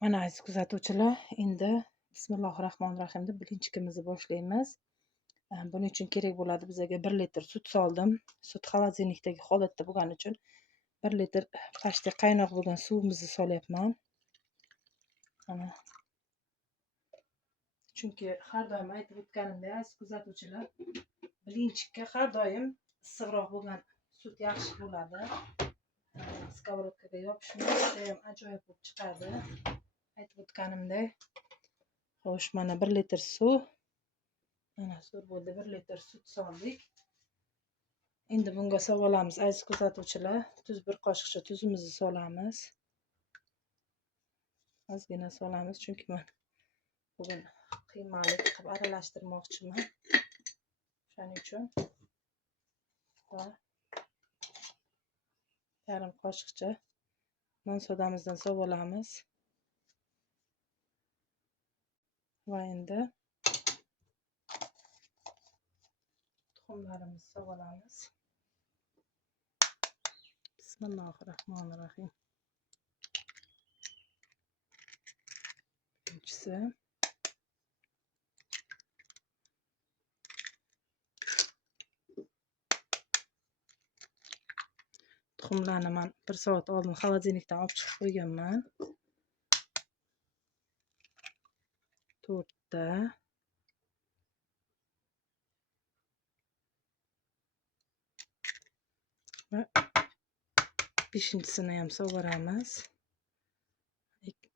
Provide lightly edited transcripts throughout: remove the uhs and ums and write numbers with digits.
Mana aziz kuzatuvchilar, endi bismillahir-rahmonir-rahim deb birinchi boshlaymiz. Buning uchun kerak bo'ladi bizga 1 litr sut soldim. Sut xolodilnikdagi holatda bo'lgani uchun 1 litr почти qaynoq bo'lgan suvimizni solyapman. Mana. Chunki har doim aytib o'tganimdek aziz kuzatuvchilar, birinchiga har doim issiqroq bo'lgan sut yaxshi bo'ladi. Skоворodkaga yopishmaydi, ham ajoyib bo'lib chiqadi. Aytib o'tganimdek. Xo'sh, mana 1 litr suv. Mana suv bo'ldi, 1 litr sut soldik. Endi bunga solamiz aziz kuzatuvchilar. Tuz 1 qoshiqcha tuzimizni solamiz. Ozgina solamiz, chunki men bugun qiymali qilib aralashtirmoqchiman. Shuning uchun va yarim qoshiqcha non sodamizdan solamiz. Va endi tuxumlarimizni solamiz. Bismillahir-rahmonir-rahim. Birinchisi tuxumlarni men 1 soat oldin xolodilnikdan olib chiqib qo'yganman. 4 ta. Va 5-chisini ham so'ramiz.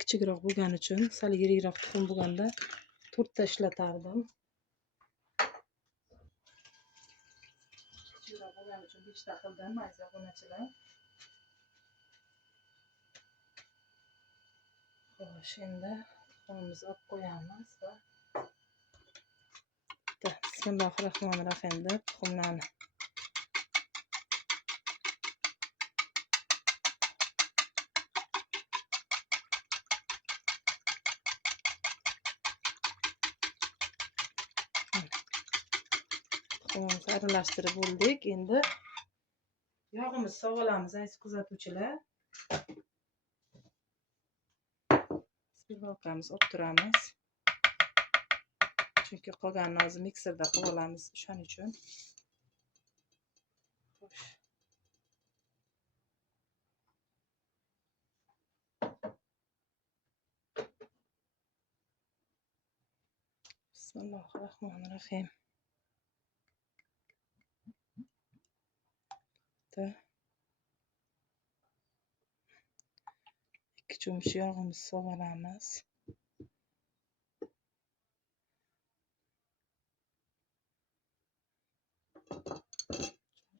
Kichikroq bo'lgani uchun, sal yirikroq tuxum bo'lganda 4 ta ishlatardim. Kichikroq bo'lgani uchun 5 ta qildim, aziz obunachilar. Xo'sh, endi tuxumimizni olib qo'yamiz va bismillahir-rahmonir-rahim deb tuxumlarni tuxumimizni aralashtirib bo'ldik. Endi yog'imizni solamiz aziz kuzatuvchilar. Spiralkamizni olib turamiz. Chunki qolganini hozir mikserda qilib olamiz, shuning uchun. Xo'sh. Bismillahir-rahmonir-rahim. 2 cho'mich yog'imizni solamiz.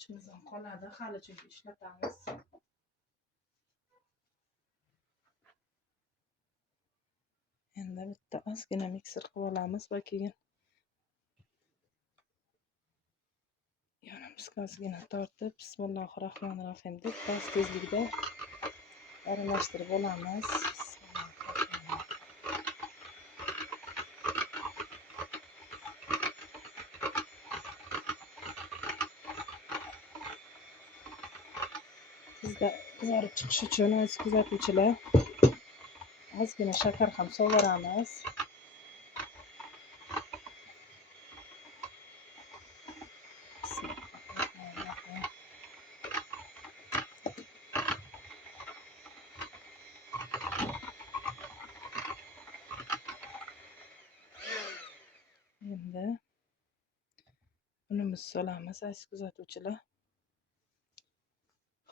Cho'michimizdan qoladi, hali chunki ishlatamiz. Endi bitta ozgina mikser qilib olamiz va keyin yonimizga ozgina tortib bismillahir-rahmonir-rahim deb tez tezlikda aralashtirib olamiz. Tezda qizarib chiqishi uchun aziz kuzatuvchilar, ozgina shakar ham solamiz. Endi unimizni solamiz aziz kuzatuvchilar.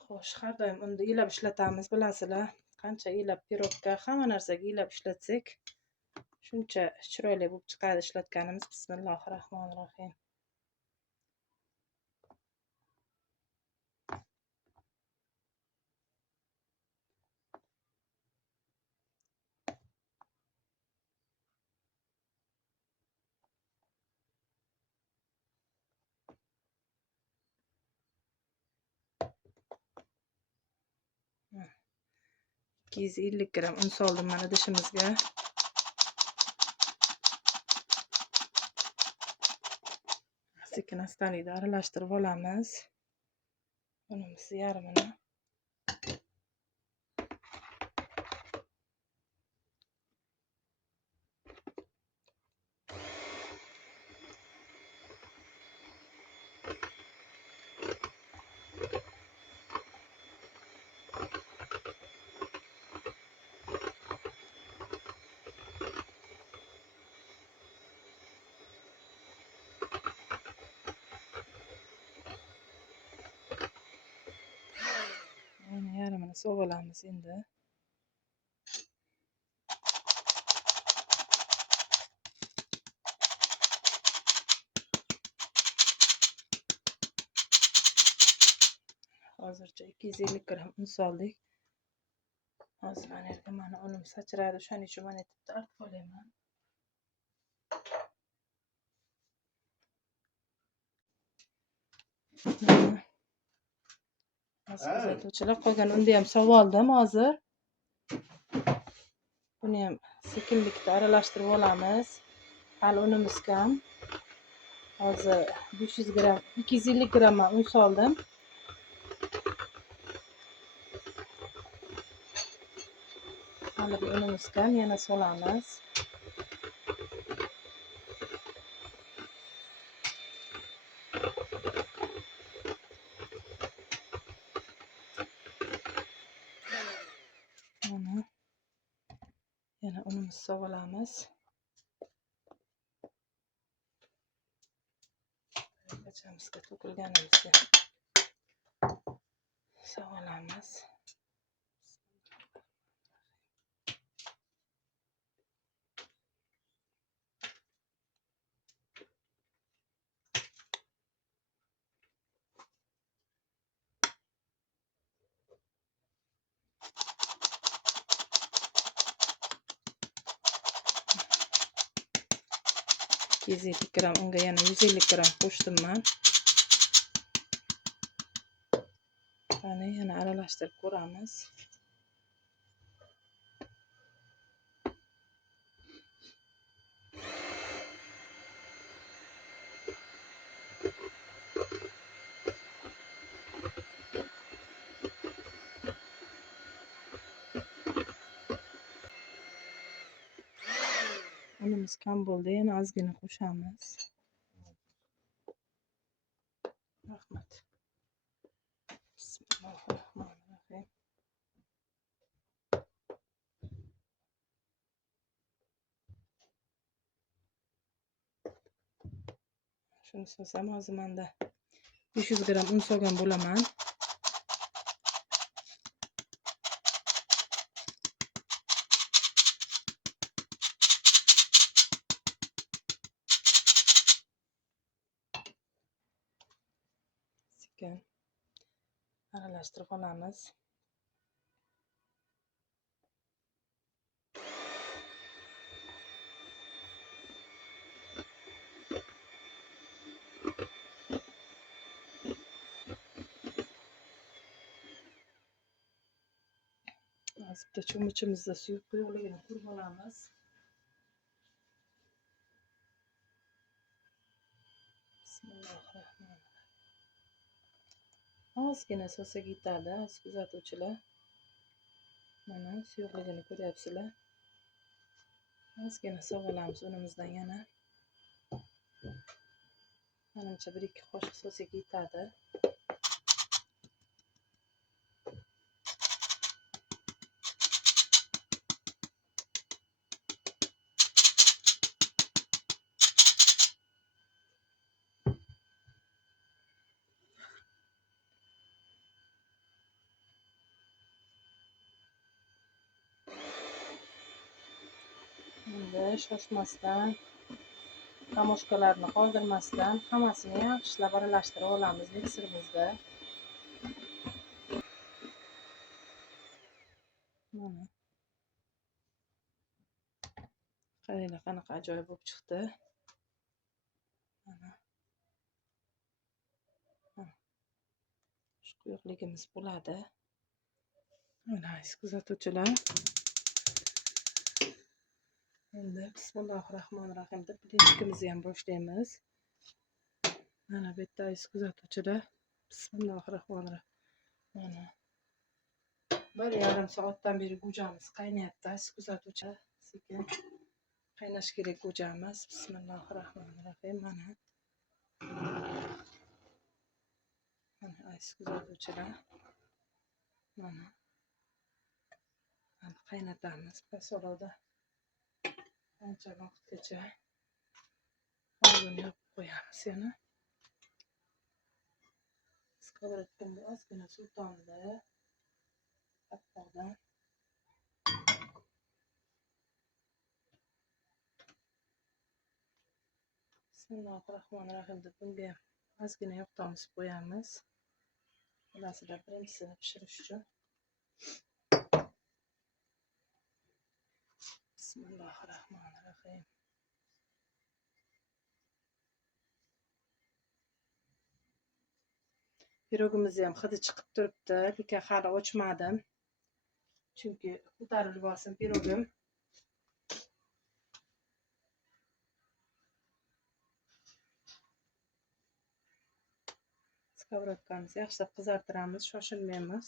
Xo'sh, har doim unda yilab ishlatamiz, bilasizlar. Qancha yilab pirogga, hamma narsaga yilab ishlatsak, shuncha chiroyli bo'lib chiqadi ishlatganimiz. Bismillahir-rahmonir-rahim. Hmm. 250 gram un soldim mana idishimizga. Sekin-astalikda aralashtirib olamiz. Unimizni yarmini Yana sovolamiz endi. Hozircha 250 gram un soldik. Hozir mana yerga mana unim sachradi. O'shaning uchun mana yerda artib olayman. Kuzatuvchilar, qolgan unda ham sovoldim hozir. Buni ham sekinlikda aralashtirib olamiz. Hali unimiz kam. Hozir 500 gram, 250 gram un soldim. Hali bir unimiz kam, yana solamiz. Mana yana unimiz sovolamiz. Bachamizga to'kilganimizga sovolamiz. %2 gram unga yana 150 gram qo'shdim men. Qani yana aralashtirib ko'ramiz. Unimiz kam bo'ldi, yana ozgina qo'shamiz. Rahmat. Bismillahirrohmanirrohim. Shuni solsam hozir menda 500 gram un solgan bo'laman. Sekin aralashtirib olamiz. Bitta cho'michimizda suyuq yo'qligini ko'rib olamiz. Bismillahirrohmanirrohim. Ozgina solsak yetadi, aziz kuzatuvchilar. Mana suyuqligini ko'ryapsizlar. Ozgina sovolamiz unimizdan yana. Menimcha 1-2 qoshiq solsak yetadi. Endi shoshmasdan, tomoshkalarni qoldirmasdan hammasini yaxshilab aralashtirib olamiz mikserimizda. Mana. Qaranglar qanaqa ajoyib bo'lib chiqdi. Mana. Shu quyuqligimiz bo'ladi. Mana aziz kuzatuvchilar. Endi bismillahirrohmanirrohim deb birinchimizni ham boshlaymiz. Mana bu yerda aziz kuzatuvchilar. Bismillahirrohmanirrohim. Mana 1,5 soatdan beri go'jamiz qaynayapti aziz kuzatuvchilar. Sekin qaynash kerak go'jamiz. Bismillahirrohmanirrohim. Mana aziz kuzatuvchilar. Mana qaynatamiz pasolovda. Ancha vaqtgacha oldin yopib qo'yamiz yana. Skоворodkamga ozgina suv tomdi. qattiqdan. Bismillahirrohmanirrohim deb bunga ozgina yog' qo'yamiz. Bilasizlar, birinchisini pishirish uchun. Bismillahirrohmanirrohim. Pirogimizni ham hidi chiqib turibdi, lekin hali ochmadim. Chunki ko'tarilib olsin pirogim. Skоворodkamizni yaxshilab qizartiramiz, shoshilmaymiz.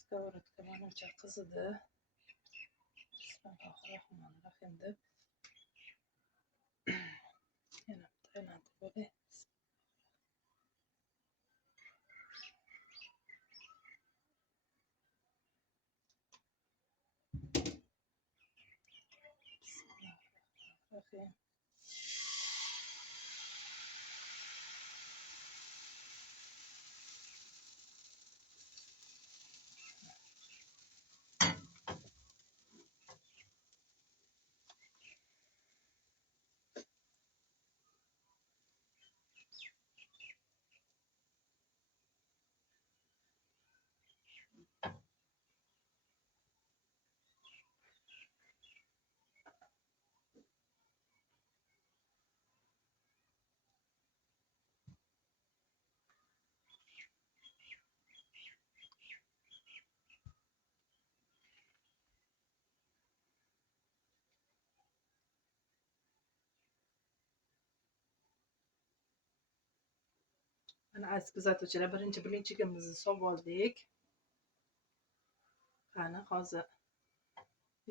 Skоворodka manimcha qizidi. Bismillahirrohmanirrohim deb yana aylantirib olay. Bismillahirrohmanirrohim. Mana aziz kuzatuvchilar, birinchi blinchigimizni solib oldik. Qani hozir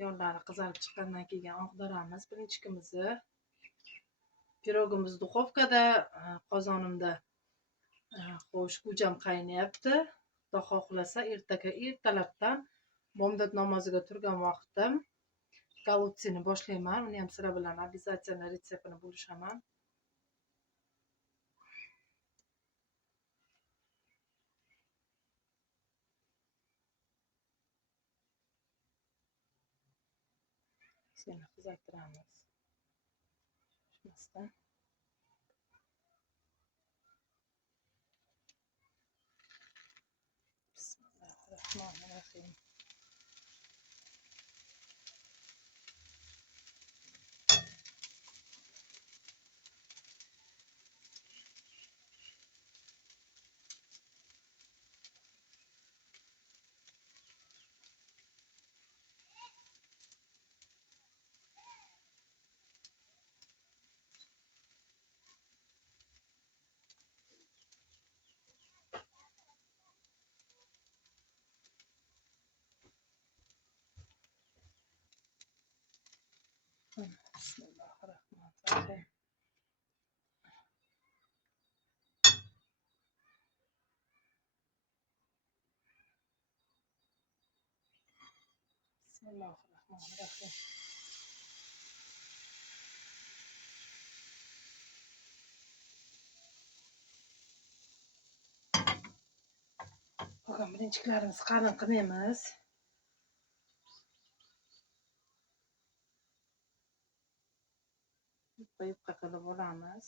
yonlari qizarib chiqqandan keyin og'diramiz blinchigimizni. Pirogimiz duxovkada, qozonimda xo'sh go'jam qaynayapti. Xudo xohlasa ertalabdan bomdod namoziga turgan vaqtim galutsini boshlayman. Uni ham sizlar bilan обязательно retseptini bo'lishaman. Seni qizartiramiz. Shoshmasdan. Bismillahirrohmanirrohim. Bismillahirrohmanirrohim. Bismillahirrohmanirrohim. Bakın birinchilarimiz qalin qilmaymiz. Yupqa qilib olamiz.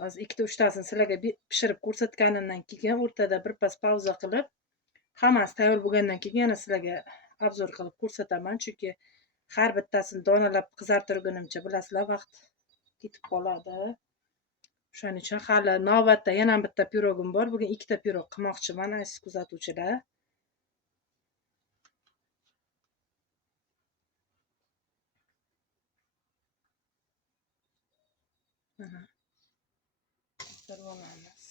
Hozir 2-3tasini sizlarga pishirib ko'rsatganimdan keyin o'rtada birpas pauza qilib, hammasi tayyor bo'lgandan keyin yana sizlarga obzor qilib ko'rsataman. Chunki har bittasini donalab qizartirgunimcha bilasizlar, vaqt ketib qoladi. Shuning uchun hali navbatda yana bitta pirogim bor. Bugun 2 ta pirog qilmoqchiman, aziz kuzatuvchilar. Mana. Olamiz.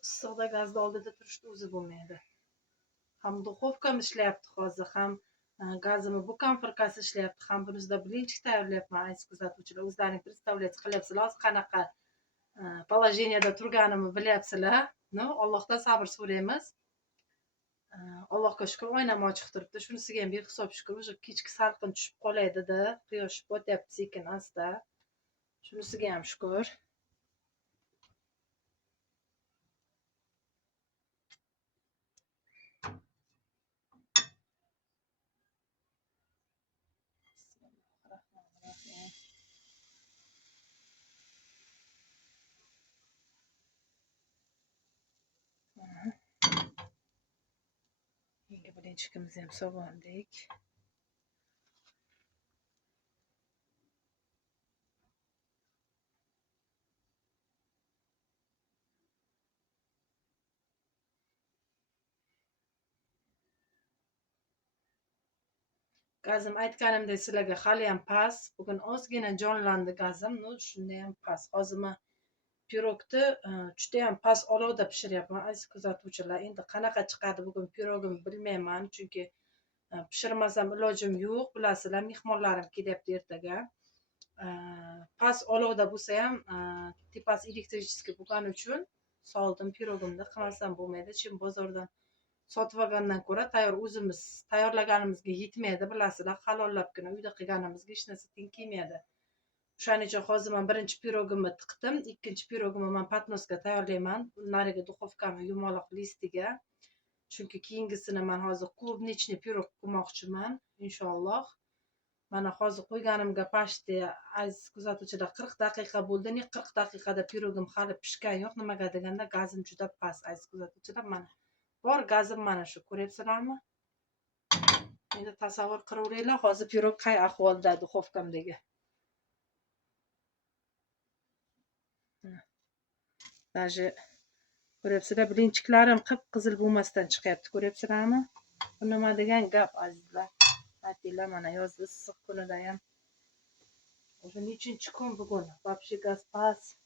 Issiqda gazni oldida turishni o'zi bo'lmaydi. Ham duxovkam ishlayapti hozir, ham Gazimni bu konforkasi ishlayapti. Ham bunizda blinchik tayyorlayapman aziz kuzatuvchilar. O'zlaring представлять qilyapsizlar. Hozir qanaqa положениеda turganimni bilyapsizlar. No, Allohdan sabr so'raymiz. Allohga shukr, oynam ochiq turibdi. Shunisiga ham behisob shukr. O'sha kechki salqin tushib qolay dedi. Quyosh botyapti sekin asta. Shunisiga ham shukr. Yangi birinchimizni ham sog'andik. Gazim aytganimdek sizlarga hali ham past. Bugun ozgina jonlandi gazim. No, shunda ham past. Hozir men pirogni juda ham past olovda pishiryapman aziz kuzatuvchilar. Endi qanaqa chiqadi bugun pirogim bilmayman, chunki pishirmasam ilojim yo'q. Bilasizlar, mehmonlarim kelyapti ertaga. Past olovda bo'lsa ham tepasi elektrichеский bo'lgani uchun soldim pirogimni. Qilmasam bo'lmaydi. Chim bozordan sotib olgandan ko'ra tayyor o'zimiz tayyorlaganimizga yetmaydi, bilasizlar. Halollabgina uyda qilganimizga hech narsa teng kelmaydi. O'shaning uchun hozir men birinchi pirogimni tiqdim, ikkinchi pirogimni men patnosga tayyorlayman. Nariga duxovkami yumaloq listiga. Chunki keyingisini men hozir klubnichniy pirog qilmoqchiman, inshaalloh. Mana hozir qo'yganimga почти aziz kuzatuvchilar 40 daqiqa bo'ldi. 40 daqiqada pirogim hali pishgan yo'q. Nimaga deganda gazim juda past aziz kuzatuvchilar. Mana bor gazim mana shu, ko'ryapsizlarmi? Endi tasavvur qilaveringlar, hozir pirog qay ahvolda duxovkamdagi. Даже ko'ryapsizlar, bilinchiklarim qip-qizil bo'lmasdan chiqyapti, ko'ryapsizlarmi? Bu nima degan gap azizlar? Aytinglar, mana yozda issiq kunida ham. O'sha nechinchi kun bugun? Вообще gaz past.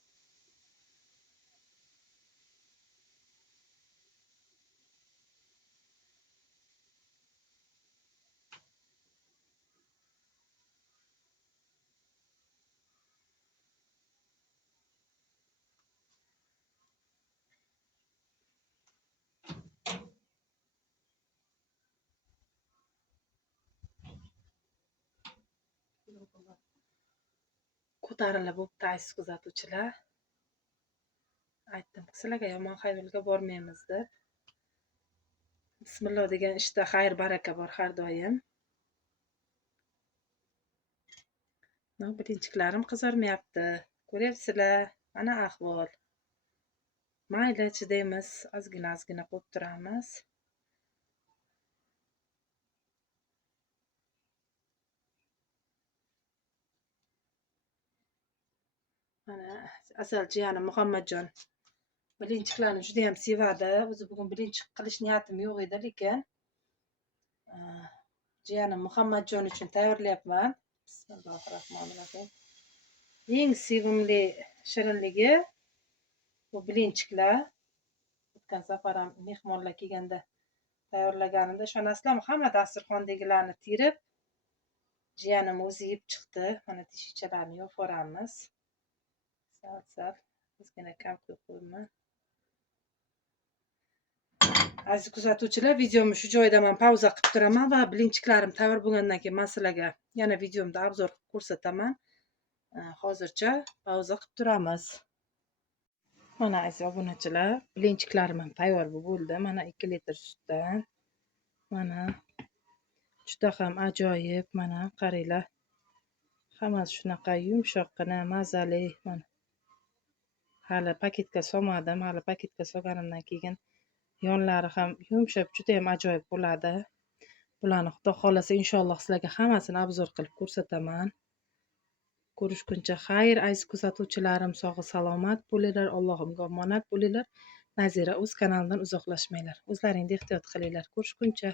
Ko'tarilib bo'pti aziz kuzatuvchilar. Aytdim sizlarga, yomon xayolga bormaymiz deb. Bismillah degan ishda xayr baraka bor har doim. No, birinchiklarim qizarmayapti. Ko'ryapsizlar, mana ahvol. Mayli, chidaymiz, ozgina qo'yib turamiz. Mana asal jiyanim Muhammadjon bilinchiklarini juda ham sevadi. O'zi bugun bilinchik qilish niyatim yo'q edi, lekin jiyanim Muhammadjon uchun tayyorlayapman. Bismillahirrohmanirrohim. Eng sevimli shirinligi bu bilinchiklar. O'tgan safar ham mehmonlar kelganda tayyorlaganimda, ishonasizlarmi, hamma dasturxondagilarni terib, jiyanim o'zi yeb chiqdi. Mana tishichalarni yopib yuboramiz. Sal ozgina kam qilib qo'yman. Aziz kuzatuvchilar, videomni shu joyda men pauza qilib turaman va bilinchiklarim tayyor bo'lgandan keyin men sizlarga yana videomda obzor qilib ko'rsataman. Hozircha pauza qilib turamiz. Mana aziz obunachilar, bilinchiklarim ham tayyor bo'ldi. Mana 2 litr sutdan. Mana juda ham ajoyib, mana qaranglar. Hammasi shunaqa yumshoqqina, mazali. Mana hali paketga solmadim. Hali paketga solganimdan keyin yonlari ham yumshab, juda ham ajoyib bo'ladi. Bularni xudo xolasa inshaalloh sizlarga hammasini obzor qilib ko'rsataman. Ko'rishguncha xayr aziz kuzatuvchilarim, sog' salomat bo'linglar, Allohimga omonat bo'linglar. Nazira o'z kanalidan uzoqlashmanglar. O'zlaringizga ehtiyot qilinglar. Ko'rishguncha.